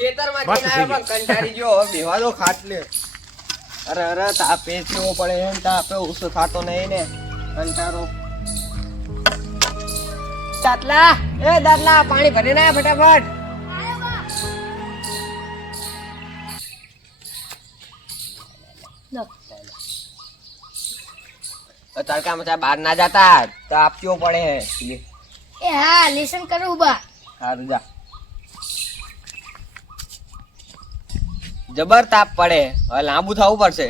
ખેતરમાં જઈને આવ્યો પણ કંટાળી ગયો. હવે બેહવા દો ખાટલે. અરે તાપે કેવો પડે એમ તાપે ઓછો થતો નહીં ને કંટાળો. દાદલા પાણી ભરીને આવ ફટાફટ. તડકામાં ચા બહાર ના જતા તો આપવો પડે હે. એ હા લેસન કરું બા. સારું જા. જબર તાપ પડે હવે લાંબુ થવું પડશે.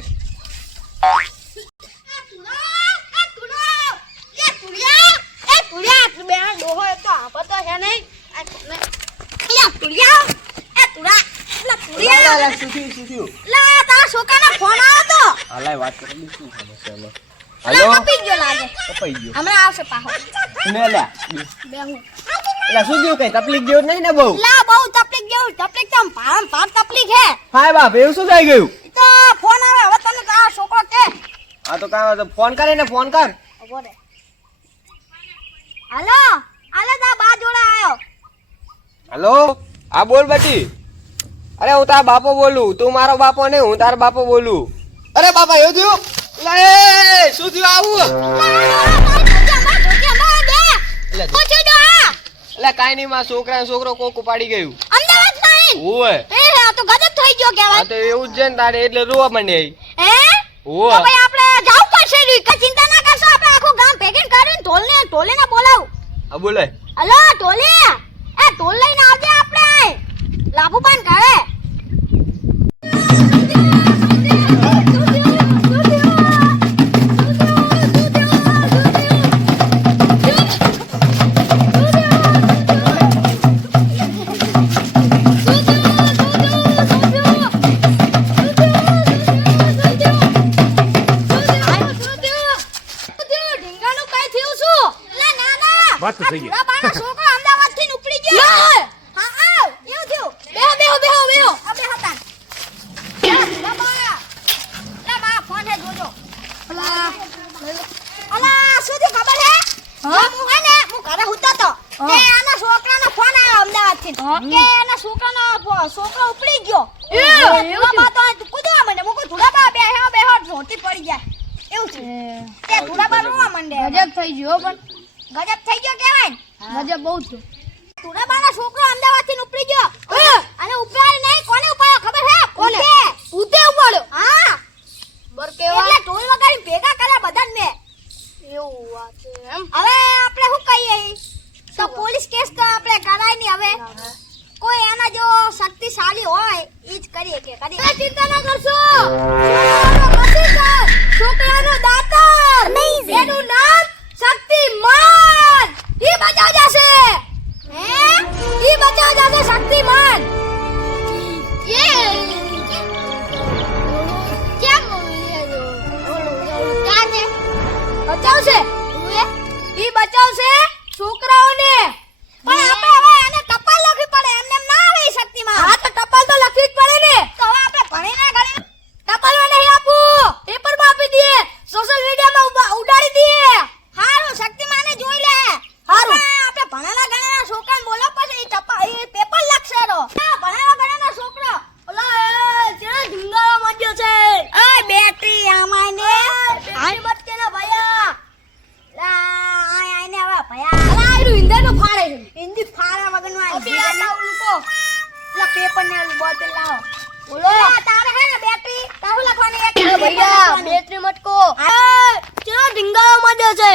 હેલો કપાઈ ગયો હમણાં આવશે પાછો. ને લે બેહું. એટલે શું થયું કઈ તકલીફ જેવું નહીં ને બહુ? લા બહુ તકલીફ જેવું તકલીફ તો ભાર તકલીફ હે. હાય બાપ એવું શું થઈ ગયું? ઈ તો ફોન આવે હવે તને તો આ છોકરો કે હા તો કાં તો ફોન કરે ને ફોન કર. ઉભો રે. હાલો તા બા જોડે આયો. હેલો હા બોલ બેટી. અરે હું તારા બાપો બોલું. તું મારો બાપો ને હું તારો બાપો બોલું. અરે બાપા એવું થયું? લે શું થયું આવું? એટલે કાઈ નહીં માં છોકરો કોક ઉપાડી ગયું. અમદાવાદ નહીં. ઓય એ આ તો ગજબ થઈ ગયો હા કહેવાય. તો એવું જ છે ને તારે એટલે રોવા માંડે. હે ઓય તો ભાઈ આપણે જાવ પડશે રી કે ચિંતા ના કરશો. આપણે આખું ગામ ભેગીને કરીને ઢોલે ને બોલાવ. હા બોલે. હલો ઢોલે એ ઢોલ લઈને આવજે આપણે લાભુબાન ઘરે. વાત તો થઈ ગઈ. બાના છોકરો અમદાવાદથી ને ઉપડી ગયો. હા આવ એવું થયું. બેહો આ બે હતા. લા બા ફોન હે જોજો. અલા શું થયું ખબર હે? હું હે ને હું ઘરે હુતો તો તે આના છોકરાનો ફોન આવ્યો અમદાવાદથી કે એના છોકરો ઉપડી ગયો. એ બા તો કૂદવા માંડે. મુકો ધુડાબા બેહો ઢોટી પડી જાય. એવું છે. તે ધુડાબા રોવા માંડે. ગજબ થઈ ગયો પણ ગજબ થઈ ગયો કેવાય. ગજબ બહુ થયો. તુડાબાના છોકરો અમદાવાદથી ને ઉપડી ગયો. અને ઉપરાય નહીં કોને ઉપાડ્યો ખબર હે? કોને? ભૂતે ઉપાડ્યો. હા બર કેવા એટલે ઢોલ વગાડી ભેગા કર્યા બધાને મેં. એવું વાત છે એમ. હવે આપણે શું કહીએ? તો પોલીસ કેસ તો આપણે કરાય નહીં હવે. કોઈ એના જો શક્તિશાળી હોય ઈ જ કરીએ કે કરીએ. ચિંતા ના કરશો. છોકરાનો દાતા એનું નામ શક્તિમાન. ઈ બચાવ જશે. હે ઈ બચાવ જશે શક્તિમાન. બચાવશે ઈ બચાવશે છોકરાઓને. પણ આપણે હવે એને ટપાલ લખવી પડે. એમને એમ ના આવે ઈ શક્તિમાન. હા તો ટપાલ તો લખવી જ પડે ને. તો હવે આપણે ભણીને ઘરે ટપાલમાં નહીં આપવું. પેપરમાં આપી દઈએ. સોશિયલ મીડિયામાં ઉડાડી દઈએ. હારું શક્તિમાને જોઈ લે. હારું આપણે ભણેલા ગણેલા છોકરાને બોલો પછી ઈ પેપર લખશે રો. ભણેલા ગણેલા છોકરો ઓલા જેના ધીંગાળો માંડ્યો છે. એ બેટરી આમાય ને આઈ મત કે ના ભયા. લા આય ને હવે ભયા. અલા આયરું હિન્દી નો ફાડે છે. હિન્દી ફાડા વગરનો આ બીજા લાવ લોકો. લા પેપર ને બોતલ લાવો. બોલો તારે હે ને બેટરી તારું લખવાની એક ભૈયા બેટરી મટકો જેનો ધીંગાળો માંડ્યો છે.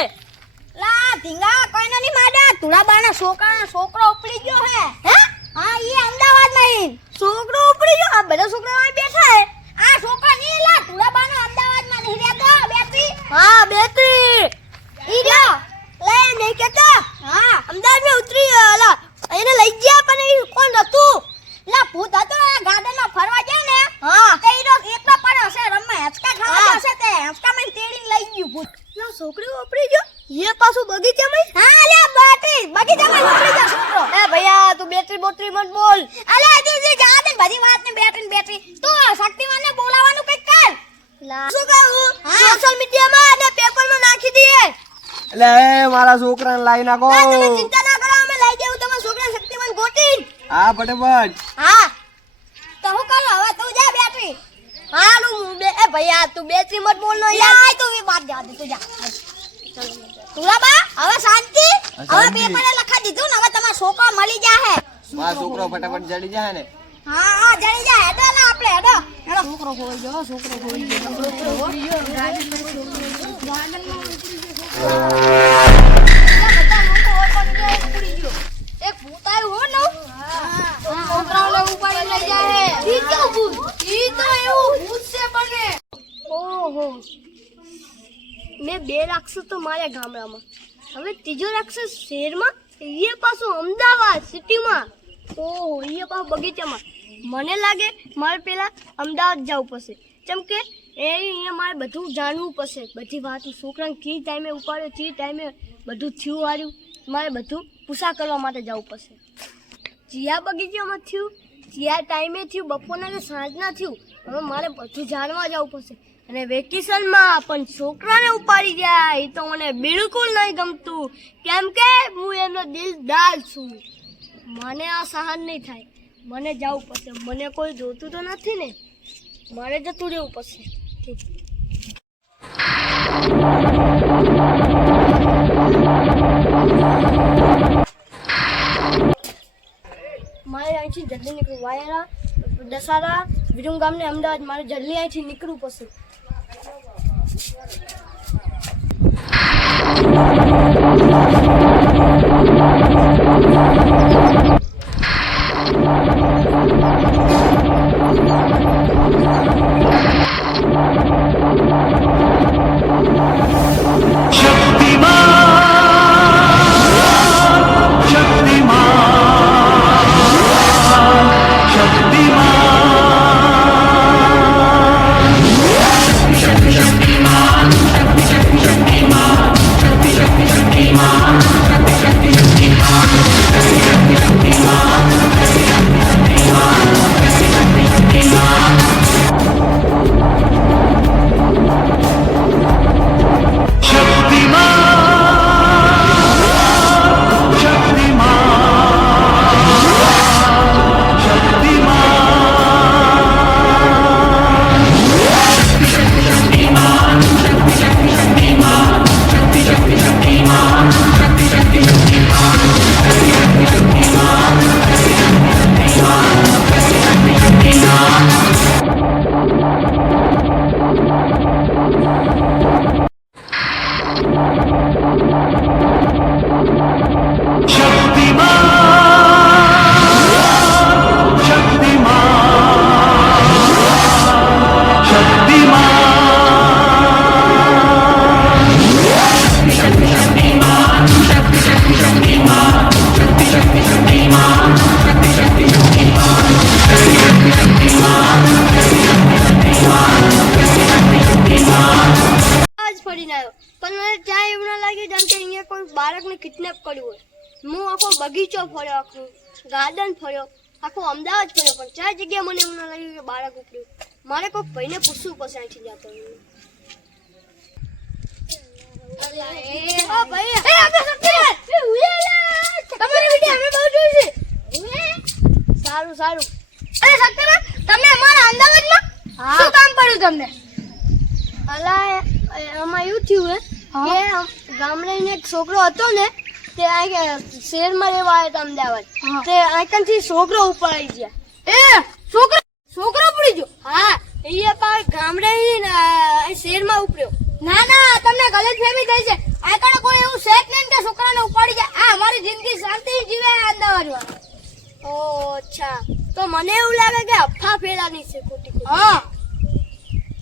લા ધીંગા કોઈને નહીં માડા. તુડાબાના છોકરો ઉપડી ગયો હે. હે હા ઈ અમદાવાદમાં ઈ છોકરો ઉપડી ગયો. આ બધા છોકરા અહીં બેઠા હે. આ છોકરા ની લા તુડાબાના અમદાવાદમાં નહીં રહેતો. બેટરી હા બેટરી ઈ લ્યો લે નહીં કેતા. હા અમદાવાદમાં ઉતરી લા એને લઈ ગયા પણ ઈ કોણ હતું? લા ભૂત હતો. આ ગાર્ડનમાં ફરવા ગયા ને. હા તે ઈ રોજ એકલો પડ્યો છે રમવા હેચકા ખાવા જશે તે હેચકામાં તેડીને લઈ ગયું ભૂત. લા છોકરી ઉપડી ગયો. એ પાછું બગીચામાં. હા લે બેટરી બગીચામાં ઉપડી ગયો છોકરો. એ ભૈયા તું બેટરી બોટરી મત બોલ. અલે જી જા દે બધી વાત ને બેટરી તું શક્તિમાનને બોલાવાનું કઈક કર. લા શું કહું? સોશિયલ મીડિયામાં અને પેપરમાં નાખી દઈએ. એટલે એ મારા છોકરાને લાવી નાખો. તમે ચિંતા ના કરો અમે લઈ જવું તમારા છોકરા શક્તિમાન ગોતીન. હા ફટાફટ. હા હારું એ ભૈયા તું બેટરી મત બોલ નો યાર. યાર તું બી બાત જા દે તું જા તુલાબા હવે શાંતિ હવે શાંતિ. પેપરે લખા દીધું ને હવે તમારો છોકરો મળી જાહે મારો છોકરો ફટાફટ જડી જાય ને. હા હા જડી જા હેડો ને આપણે હેડો છોકરો ખોઈ ગયો છોકરો ખોઈ ગયો એક ભૂત આવ્યું હો ને છોકરાઓને ઉપાડી લઈ જાય ઈ કેવું ભૂત ઈ તો એવું ભૂત છે બને ઓહો મેં 2 રાક્ષસ તો માર્યા ગામડામાં, હવે ત્રીજો રાક્ષસ શહેરમાં, એ પાછું અમદાવાદ સિટીમાં. ઓહો એ પાછું બગીચામાં. મને લાગે મારે પેલા અમદાવાદ જવું પડશે, કેમ કે અહીંયા મારે બધું જાણવું પડશે, બધી વાતો છોકરાને કી ટાઈમે ઉપાડ્યો, કી ટાઈમે બધું થયું વાર્યું, મારે બધું પૂછા કરવા માટે જવું પડશે. જીયા બગીચામાં થયું, જીયા ટાઈમે થયું, બપોરના કે સાંજના થયું, હવે મારે બધું જાણવા જવું પડશે. અને વેકેશનમાં પણ છોકરાને ઉપાડી જાય એ તો મને બિલકુલ નહીં ગમતું, કેમ કે હું એનો દિલદાર છું. મને આ સહન નહીં થાય, મને જવું પડશે. મને કોઈ જોતું તો નથી ને, મારે જતું રહેવું પડશે. ઠીક. મારે અહીંથી જલ્દી નીકળવું, વાયરા દસારા વિરમગામ ને અમદાવાદ મારે જલ્દી અહીંથી નીકળવું પડશે. બાળકને કિડનેપ કર્યું હોય. હું આખો બગીચો ફર્યો, આખું ગાર્ડન ફર્યો, આખો અમદાવાદ ફર્યો, પણ ચાર જગ્યાએ મને એવું ના લાગ્યું કે બાળક ઉપડ્યું. મારે કોઈ ભાઈને પૂછવું પડશે અહીંથી જતો. સારું સારું. અરે સત્યનારાયણ, તમે અમારા અમદાવાદમાં શું કામ પડ્યું તમને? અલા આમાં એવું થયું હે કે ગામડે એક છોકરો હતો ને, તે શહેરમાં રહેવા આવ્યો હતો અમદાવાદ. તે આઈકનથી છોકરો ઉપાડી ગયા. છોકરો પડી ગયો? હા, એ પાછો ગામડે શહેરમાં ઉપડ્યો. ના ના, તમને ગલતફહેમી થઈ છે. આ કણે કોઈ એવું છે જ નહીં કે છોકરાને ઉપાડી જાય. આ અમારી જિંદગી શાંતિ જીવે અમદાવાદમાં. ઓ અચ્છા, તો મને એવું લાગે કે અફવા ફેલાની છે ખોટી ખોટી. હા,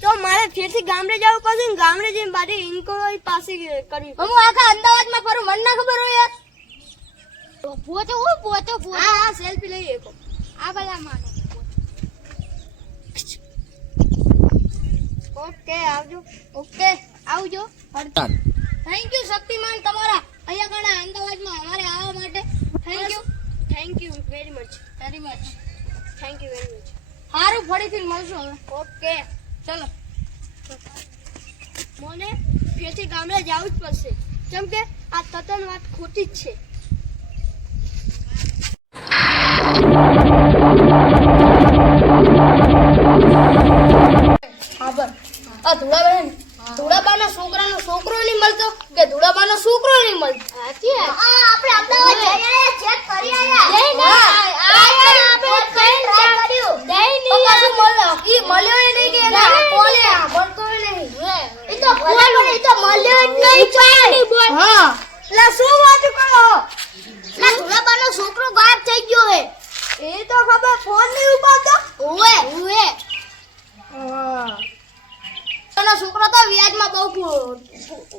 તો મારે ફેરથી ગામડે જવું પડશે ને, ગામડે જઈને બારી ઇન્કવાયરી પાસે કરવી પડશે. હું આખા અમદાવાદમાં ફરું, મને ના ખબર હોય યાર. પોતો હા સેલ્ફી લઈએ કો. આ બધા માનો. ઓકે આવજો. ઓકે આવજો. થેન્ક યુ શક્તિમાન, તમારા અહીંયા કણે અમદાવાદમાં અમારે આવવા માટે thank you. Thank you very much. Very much. Thank you very much. સારું, ફરીથી મળશું હવે. ઓકે ચલો. મને ફેરથી ગામડે જવું જ પડશે, કેમ કે આ તદ્દન વાત ખોટી જ છે. આ ધુળાબાનો છોકરાનો છોકરો નહીં મળતો કે ધુળાબાનો છોકરો નહીં મળતો આપણે અમદાવાદ જઈને ચેક કરી છોકરો ગાયબ થઈ ગયો હે એ તો ખબર ફોન નહીં ઉપાડતો ઓએ તનો છોકરો તો વ્યાજમાં બહુ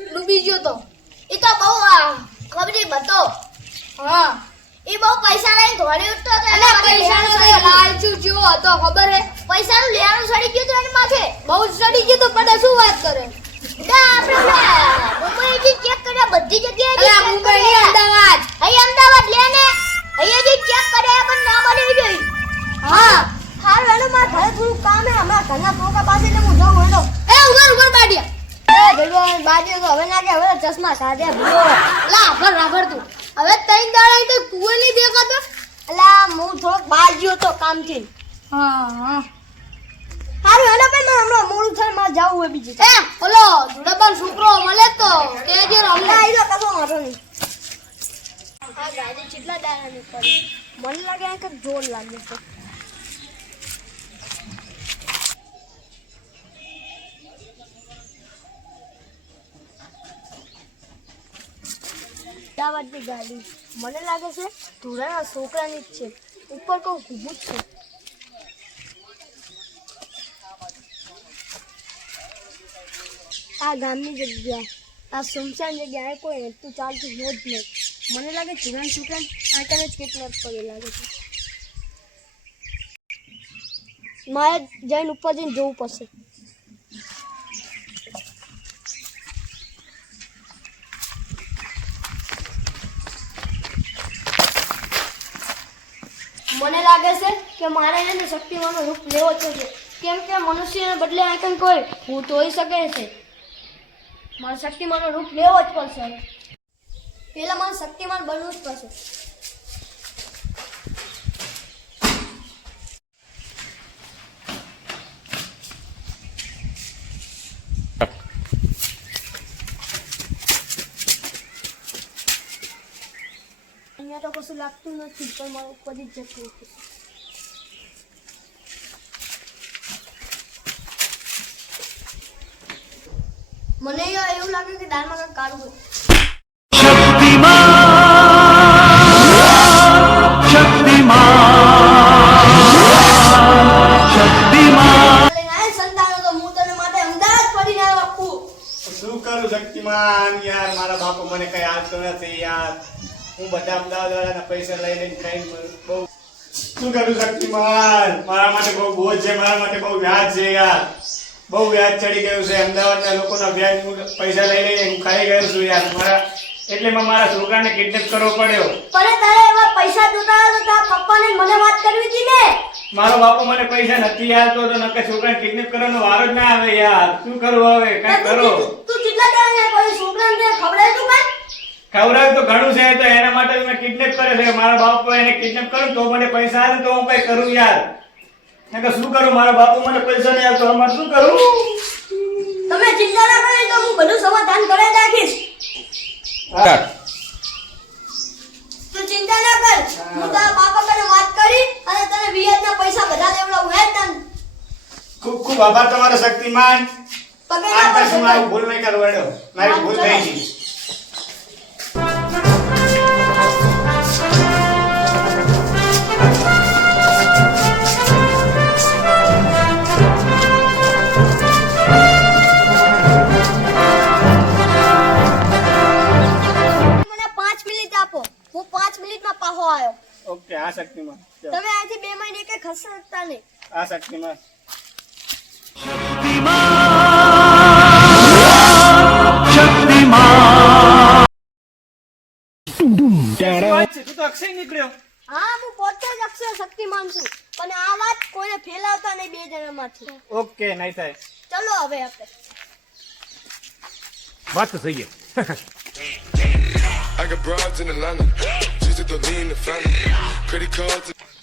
ડૂબી ગયો તો એ તો બહુ ખબરી બતો હા એ બહુ પૈસા લઈને ધોળી ઉઠતો હતો અને પૈસાનો તો લાલચુ જેવો હતો ખબર હે પૈસાનું લેવાનું સડી ગયું તો એની માથે બહુ સડી ગયું તો પડે શું વાત કરે આપણે મુંબઈથી ચેક કર્યા બધી જગ્યાએ અરે મુંબઈ ની અમદાવાદ અહીં અમદાવાદ લેને અહીંયાથી ચેક કર્યા પણ ના મળી ગઈ હા હાલ વેલો માર ઘરે થોડું કામ હે હમણાં ઘરના પોકા પાસે એટલે હું જાઉં હેડો એ ઉભર બાડિયા એ ભગવાન બાડિયો તો હવે ના કે હવે ચશ્મા કાઢે ભૂલો લા રાબર તું હવે તઈ દાડા તો તું નહીં દેખાતો અલા હું થોડોક બહાર ગયો તો કામથી હા હારું હેડો ભાઈ મને હમણાં મોડું થાય મારે જાવું હોય બીજું એ ઓલો ધુડાબાન છોકરો મળે તો કેજે હમણાં આઈલો કસો વાંધો નહીં આ ગાડી કેટલા દાડાની પડી મને લાગે આ કંઈક જોર લાગે છે અમદાવાદની ગાડી મને લાગે છે ધોળાના છોકરાની જ છે ઉપર કોઈ ઊભું જ છે આ ગામની જગ્યા આ સુમસાન જગ્યાએ કોઈ હેતું ચાલતું જ નહીં મને લાગે ધોળાના છોકરાને આંકને જ કેટલા પગે લાગે છે મારે જઈને ઉપર જઈને જોવું પડશે મને લાગે છે કે મારે એને શક્તિમાનનો રૂપ લેવો જ છે કેમ કે મનુષ્યને બદલે આ કંઈ કોઈ ભૂત હોઈ શકે છે મારે શક્તિમાનનો રૂપ લેવો જ પડશે પહેલા મારે શક્તિમાન બનવું જ પડશે અહીંયા તો કશું લાગતું નથી પણ મારે ઉપર જ જતું હતું મને એવું લાગે કે દાળમાં કંઈક કાળું હોય શું કરું શક્તિમાન યાર મારા બાપુ મને કઈ આવતો નથી યાર હું બધા અમદાવાદ વાળાના પૈસા લઈ લઈને ખાઈને બહુ શું કરું શક્તિમાન મારા માટે બહુ બોજ છે મારા માટે બહુ વ્યાજ છે યાર બહુ વ્યાજ ચડી ગયું છે અમદાવાદના લોકોના વ્યાજ પૈસા લઈ લઈને હું ખાઈ ગયો છું યાર મારા એટલે મારા છોકરાને કિડનેપ કરવો પડ્યો પણ તારે એવા પૈસા જોતા હતા તો તારા પપ્પાને મને વાત કરવી હતી ને મારો બાપુ મને પૈસા નથી આલતો તો નકે છોકરાને કિડનેપ કરવાનો વારો જ ના આવે યાર શું કરું હવે કઈ કરો તું કેટલા દાડા કોઈ છોકરાને ખવડાય તું કઈ ખવડાવ તો ઘણું છે તો એના માટે મેં કિડનેપ કરે છે મારા બાપુ એને કિડનેપ કરું તો મને પૈસા આલે તો હું કઈ કરું યાર નકે શું કરું મારા બાપુ મને પૈસા નહીં આલતો અમાર શું કરું તમે ચિંતા ના કરો તો હું બધું સમાધાન કરી નાખીશ તું ચિંતા ના કર હું તારા બાપા સાથે વાત કરી અને તને વ્યાજના પૈસા બધા દેવડાવું હે તને ખૂબ ખૂબ આભાર તમારો શક્તિમાન પગે આ ના પછી મારી ભૂલ નહીં કરવાડ્યો મારી ભૂલ થઈ ગઈ મને 5 મિનિટ આપો હું 5 મિનિટમાં પાછો આવ્યો ઓકે આ શક્તિમાન તમે આજે 2 મહિને કે ખર્ચ શકતા નહીં આ શક્તિમાન તું તો અક્ષય નીકળ્યો હા હું પોતે જ અક્ષર શક્તિમાન છું પણ આ વાત કોઈને ફેલાવતા નહીં બે જણામાંથી ઓકે નહીં થાય ચલો હવે આપણે વાત તો સહી છે I got broads in Atlanta, just to lean the family. Credit cards.